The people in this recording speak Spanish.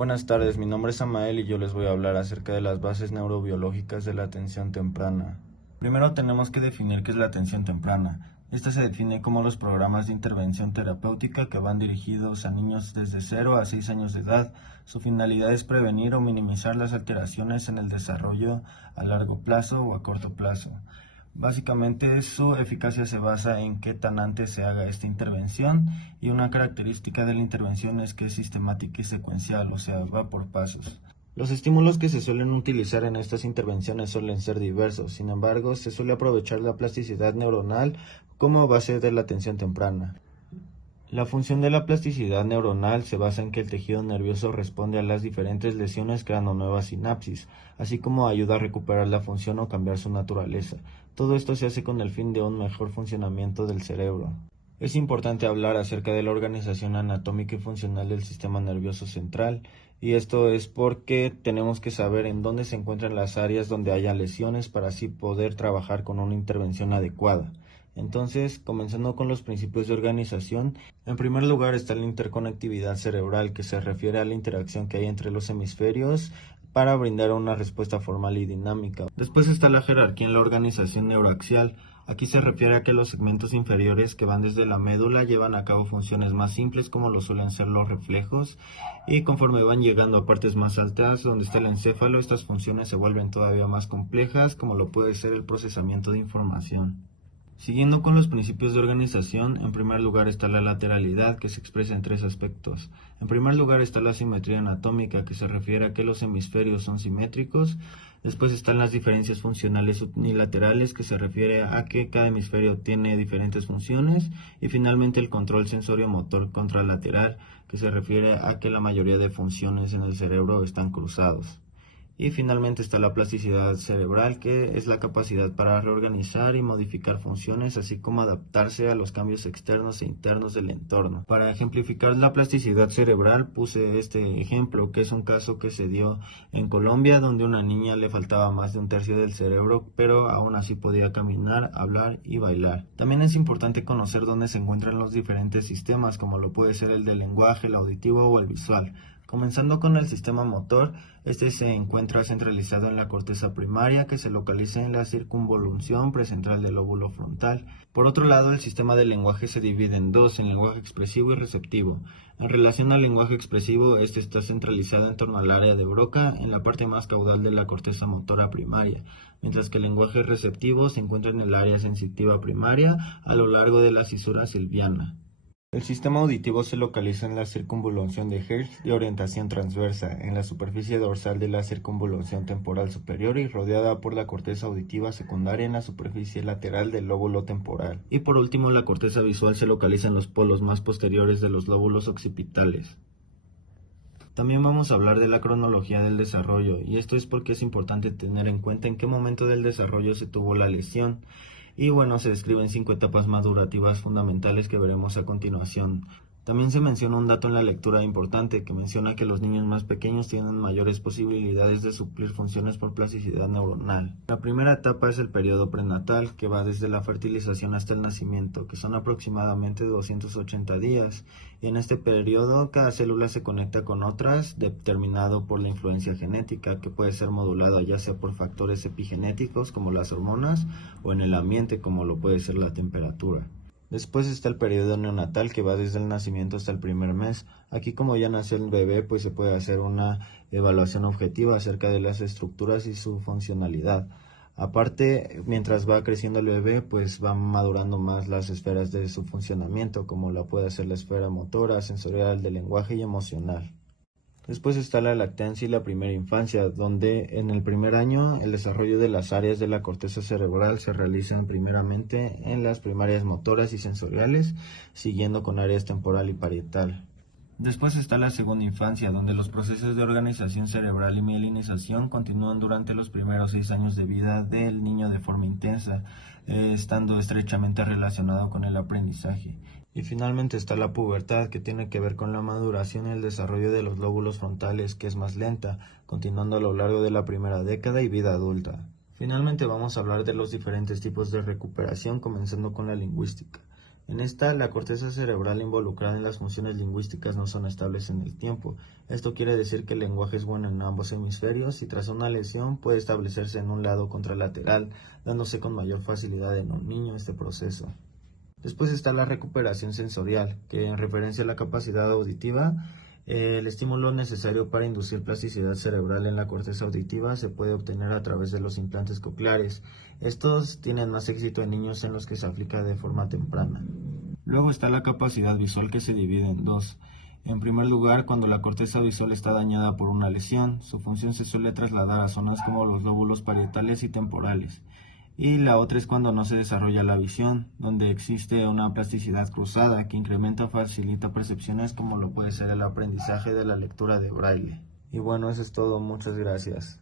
Buenas tardes, mi nombre es Amael y yo les voy a hablar acerca de las bases neurobiológicas de la atención temprana. Primero tenemos que definir qué es la atención temprana. Esta se define como los programas de intervención terapéutica que van dirigidos a niños desde 0 a 6 años de edad. Su finalidad es prevenir o minimizar las alteraciones en el desarrollo a largo plazo o a corto plazo. Básicamente su eficacia se basa en qué tan antes se haga esta intervención, y una característica de la intervención es que es sistemática y secuencial, o sea, va por pasos. Los estímulos que se suelen utilizar en estas intervenciones suelen ser diversos, sin embargo, se suele aprovechar la plasticidad neuronal como base de la atención temprana. La función de la plasticidad neuronal se basa en que el tejido nervioso responde a las diferentes lesiones creando nuevas sinapsis, así como ayuda a recuperar la función o cambiar su naturaleza. Todo esto se hace con el fin de un mejor funcionamiento del cerebro. Es importante hablar acerca de la organización anatómica y funcional del sistema nervioso central, y esto es porque tenemos que saber en dónde se encuentran las áreas donde haya lesiones para así poder trabajar con una intervención adecuada. Entonces, comenzando con los principios de organización, en primer lugar está la interconectividad cerebral, que se refiere a la interacción que hay entre los hemisferios para brindar una respuesta formal y dinámica. Después está la jerarquía en la organización neuroaxial. Aquí se refiere a que los segmentos inferiores que van desde la médula llevan a cabo funciones más simples, como lo suelen ser los reflejos, y conforme van llegando a partes más altas donde está el encéfalo, estas funciones se vuelven todavía más complejas, como lo puede ser el procesamiento de información. Siguiendo con los principios de organización, en primer lugar está la lateralidad, que se expresa en tres aspectos. En primer lugar está la simetría anatómica, que se refiere a que los hemisferios son simétricos. Después están las diferencias funcionales unilaterales, que se refiere a que cada hemisferio tiene diferentes funciones. Y finalmente el control sensorio-motor contralateral, que se refiere a que la mayoría de funciones en el cerebro están cruzados. Y finalmente está la plasticidad cerebral, que es la capacidad para reorganizar y modificar funciones, así como adaptarse a los cambios externos e internos del entorno. Para ejemplificar la plasticidad cerebral puse este ejemplo, que es un caso que se dio en Colombia, donde a una niña le faltaba más de un tercio del cerebro, pero aún así podía caminar, hablar y bailar. También es importante conocer dónde se encuentran los diferentes sistemas, como lo puede ser el del lenguaje, el auditivo o el visual. Comenzando con el sistema motor, este se encuentra centralizado en la corteza primaria, que se localiza en la circunvolución precentral del lóbulo frontal. Por otro lado, el sistema del lenguaje se divide en dos, en lenguaje expresivo y receptivo. En relación al lenguaje expresivo, este está centralizado en torno al área de Broca, en la parte más caudal de la corteza motora primaria, mientras que el lenguaje receptivo se encuentra en el área sensitiva primaria, a lo largo de la cisura silviana. El sistema auditivo se localiza en la circunvolución de Hertz de orientación transversa, en la superficie dorsal de la circunvolución temporal superior y rodeada por la corteza auditiva secundaria en la superficie lateral del lóbulo temporal. Y por último, la corteza visual se localiza en los polos más posteriores de los lóbulos occipitales. También vamos a hablar de la cronología del desarrollo, y esto es porque es importante tener en cuenta en qué momento del desarrollo se tuvo la lesión. Y bueno, se describen 5 etapas madurativas fundamentales que veremos a continuación. También se menciona un dato en la lectura importante, que menciona que los niños más pequeños tienen mayores posibilidades de suplir funciones por plasticidad neuronal. La primera etapa es el periodo prenatal, que va desde la fertilización hasta el nacimiento, que son aproximadamente 280 días. Y en este periodo, cada célula se conecta con otras, determinado por la influencia genética, que puede ser modulada ya sea por factores epigenéticos como las hormonas, o en el ambiente como lo puede ser la temperatura. Después está el periodo neonatal, que va desde el nacimiento hasta el primer mes. Aquí, como ya nació el bebé, pues se puede hacer una evaluación objetiva acerca de las estructuras y su funcionalidad. Aparte, mientras va creciendo el bebé, pues van madurando más las esferas de su funcionamiento, como la puede ser la esfera motora, sensorial, del lenguaje y emocional. Después está la lactancia y la primera infancia, donde en el primer año el desarrollo de las áreas de la corteza cerebral se realizan primeramente en las primarias motoras y sensoriales, siguiendo con áreas temporal y parietal. Después está la segunda infancia, donde los procesos de organización cerebral y mielinización continúan durante los primeros 6 años de vida del niño de forma intensa, estando estrechamente relacionado con el aprendizaje. Y finalmente está la pubertad, que tiene que ver con la maduración y el desarrollo de los lóbulos frontales, que es más lenta, continuando a lo largo de la primera década y vida adulta. Finalmente vamos a hablar de los diferentes tipos de recuperación, comenzando con la lingüística. En esta, la corteza cerebral involucrada en las funciones lingüísticas no son estables en el tiempo. Esto quiere decir que el lenguaje es bueno en ambos hemisferios y tras una lesión puede establecerse en un lado contralateral, dándose con mayor facilidad en un niño este proceso. Después está la recuperación sensorial, que en referencia a la capacidad auditiva, el estímulo necesario para inducir plasticidad cerebral en la corteza auditiva se puede obtener a través de los implantes cocleares. Estos tienen más éxito en niños en los que se aplica de forma temprana. Luego está la capacidad visual, que se divide en dos. En primer lugar, cuando la corteza visual está dañada por una lesión, su función se suele trasladar a zonas como los lóbulos parietales y temporales. Y la otra es cuando no se desarrolla la visión, donde existe una plasticidad cruzada que incrementa o facilita percepciones como lo puede ser el aprendizaje de la lectura de braille. Y bueno, eso es todo, muchas gracias.